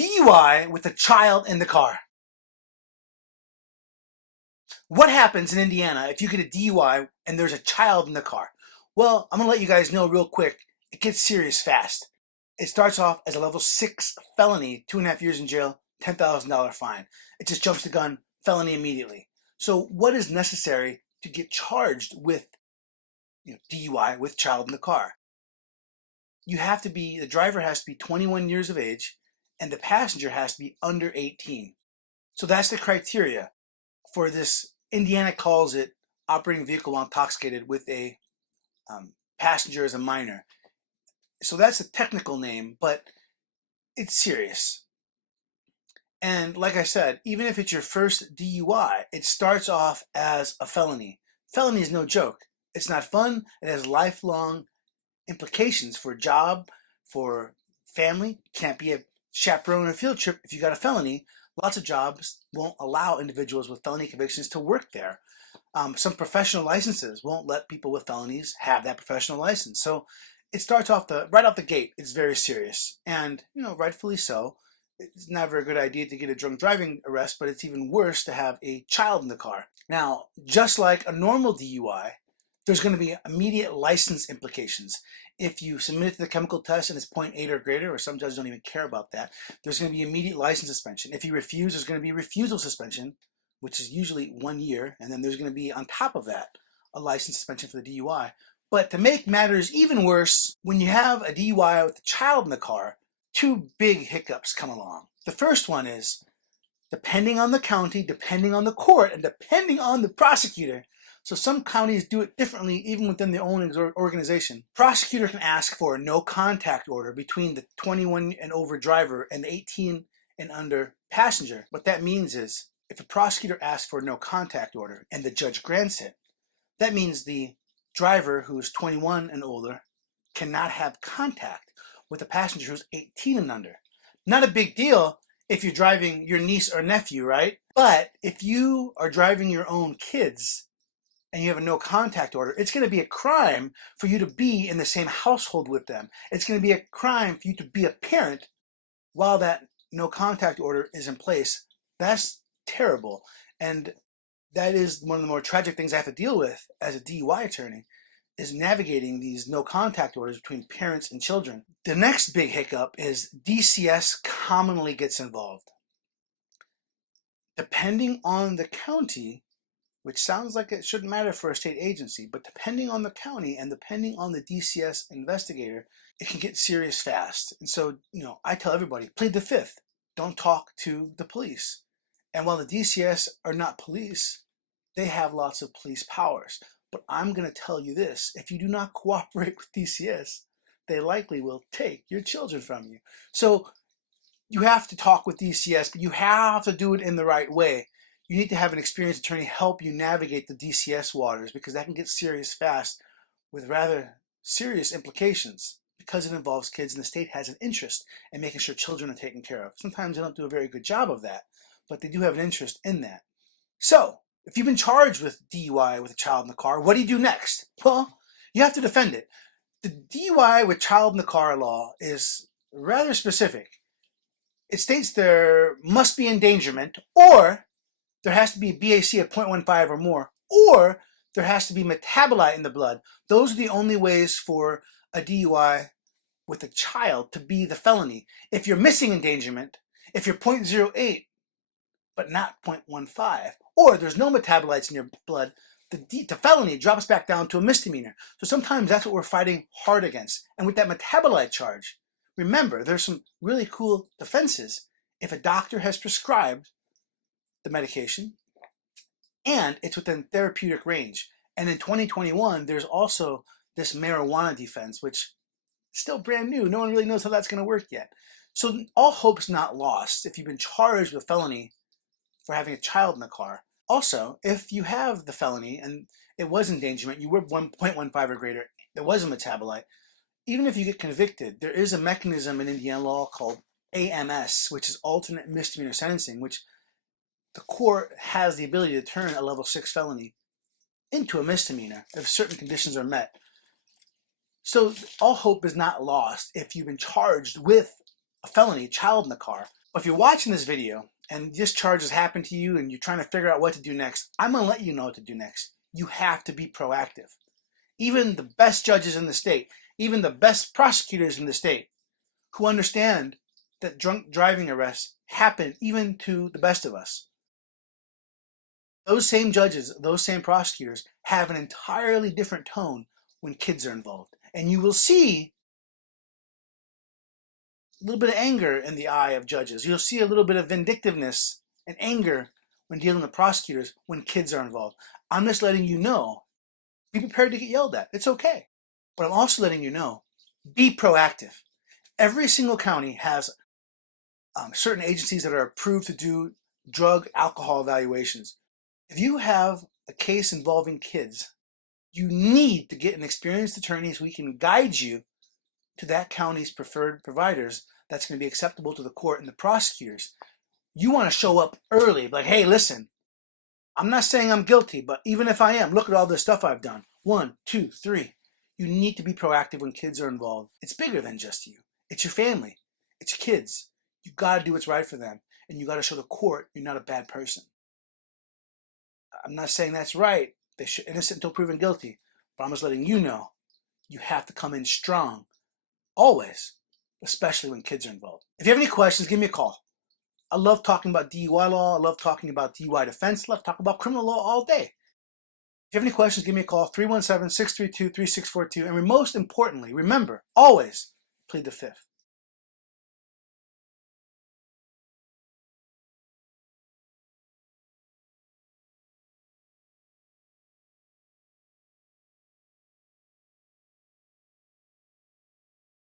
DUI with a child in the car. What happens in Indiana if you get a DUI and there's a child in the car? Well, I'm going to let you guys know real quick. It gets serious fast. It starts off as a level 6 felony, 2.5 years in jail, $10,000 fine. It just jumps the gun, felony immediately. So what is necessary to get charged with DUI with child in the car? The driver has to be 21 years of age and the passenger has to be under 18. So that's the criteria for this. Indiana calls it operating vehicle while intoxicated with a passenger as a minor. So that's a technical name, but it's serious. And like I said, even if it's your first DUI, it starts off as a felony. Felony is no joke. It's not fun. It has lifelong implications for job, for family. Can't be a chaperone on a field trip if you got a felony. Lots of jobs won't allow individuals with felony convictions to work there. Some professional licenses won't let people with felonies have that professional license. So it starts off right off the gate. It's very serious, and rightfully so. It's never a good idea to get a drunk driving arrest, but it's even worse to have a child in the car. Now, just like a normal DUI, there's going to be immediate license implications. If you submit it to the chemical test and it's 0.8 or greater, or some judges don't even care about that, there's going to be immediate license suspension. If you refuse, there's going to be refusal suspension, which is usually 1 year, and then there's going to be, on top of that, a license suspension for the DUI. But to make matters even worse, when you have a DUI with a child in the car, two big hiccups come along. The first one is, depending on the county, depending on the court, and depending on the prosecutor, so some counties do it differently even within their own organization. Prosecutor can ask for a no contact order between the 21 and over driver and the 18 and under passenger. What that means is, if a prosecutor asks for a no contact order and the judge grants it, that means the driver who is 21 and older cannot have contact with a passenger who's 18 and under. Not a big deal if you're driving your niece or nephew, right? But if you are driving your own kids and you have a no contact order, it's going to be a crime for you to be in the same household with them. It's going to be a crime for you to be a parent while that no contact order is in place. That's terrible. And that is one of the more tragic things I have to deal with as a DUI attorney, is navigating these no contact orders between parents and children. The next big hiccup is DCS commonly gets involved. Depending on the county, which sounds like it shouldn't matter for a state agency, but depending on the county and depending on the DCS investigator, it can get serious fast. And so, I tell everybody, plead the fifth. Don't talk to the police. And while the DCS are not police, they have lots of police powers. But I'm going to tell you this, if you do not cooperate with DCS, they likely will take your children from you. So you have to talk with DCS, but you have to do it in the right way. You need to have an experienced attorney help you navigate the DCS waters, because that can get serious fast with rather serious implications, because it involves kids and the state has an interest in making sure children are taken care of. Sometimes they don't do a very good job of that, but they do have an interest in that. So if you've been charged with DUI with a child in the car, what do you do next? Well, you have to defend it. The DUI with child in the car law is rather specific. It states there must be endangerment, or there has to be a BAC of 0.15 or more, or there has to be metabolite in the blood. Those are the only ways for a DUI with a child to be the felony. If you're missing endangerment, if you're 0.08 but not 0.15, or there's no metabolites in your blood, the felony drops back down to a misdemeanor. So sometimes that's what we're fighting hard against. And with that metabolite charge, remember, there's some really cool defenses. If a doctor has prescribed the medication and it's within therapeutic range. And in 2021, there's also this marijuana defense, which is still brand new. No one really knows how that's going to work yet. So all hope's not lost if you've been charged with a felony for having a child in the car. Also, if you have the felony and it was endangerment, you were 1.15 or greater, there was a metabolite, even if you get convicted, there is a mechanism in Indiana law called AMS, which is alternate misdemeanor sentencing, which the court has the ability to turn a level 6 felony into a misdemeanor if certain conditions are met. So all hope is not lost if you've been charged with a felony, child in the car. If you're watching this video and this charge has happened to you and you're trying to figure out what to do next, I'm going to let you know what to do next. You have to be proactive. Even the best judges in the state, even the best prosecutors in the state who understand that drunk driving arrests happen even to the best of us. Those same judges, those same prosecutors have an entirely different tone when kids are involved. And you will see a little bit of anger in the eye of judges. You'll see a little bit of vindictiveness and anger when dealing with prosecutors when kids are involved. I'm just letting you know, be prepared to get yelled at. It's okay. But I'm also letting you know, be proactive. Every single county has certain agencies that are approved to do drug alcohol evaluations. If you have a case involving kids, you need to get an experienced attorney so he can guide you to that county's preferred providers that's going to be acceptable to the court and the prosecutors. You want to show up early, like, hey, listen, I'm not saying I'm guilty, but even if I am, look at all the stuff I've done. 1, 2, 3. You need to be proactive when kids are involved. It's bigger than just you. It's your family. It's your kids. You got to do what's right for them, and you got to show the court you're not a bad person. I'm not saying that's right. They're innocent until proven guilty, but I'm just letting you know you have to come in strong, always, especially when kids are involved. If you have any questions, give me a call. I love talking about DUI law. I love talking about DUI defense. I love talking about criminal law all day. If you have any questions, give me a call, 317-632-3642. And most importantly, remember, always plead the fifth.